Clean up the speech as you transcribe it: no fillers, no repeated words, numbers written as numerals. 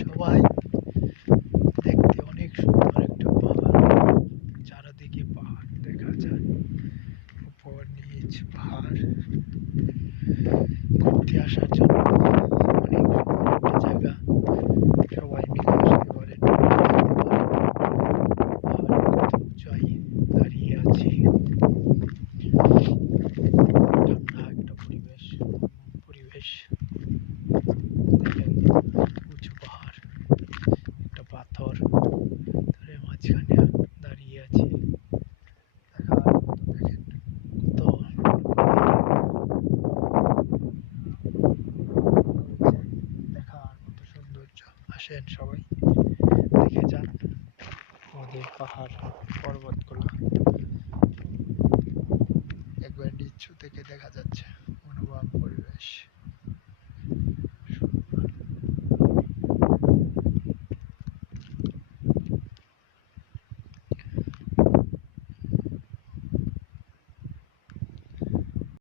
সবাই দেখতে অনেক সুন্দর একটা পাহাড়, চারিদিকে পাহাড় দেখা যায়, উপর নিচ পাহাড়। ঘুরতে আসার জন্য অনেক সুন্দর একটা জায়গা, সবাই মিলে আসতে পারেন, পাহাড়ের কত উঁচাই দাঁড়িয়ে আছি। ঠান্ডা একটা পরিবেশ, পরিবেশ দেখেন, উঁচু পাহাড়, একটা পাথর ধরে মাঝখানে দাঁড়িয়ে আছি। দেখার মতো, দেখেন কত দেখার মতো সৌন্দর্য। আসেন সবাই দেখে যান আমাদের পাহাড় পর্বতগুলো, একবার নিচু থেকে দেখা যাচ্ছে মনোরম পরিবেশ।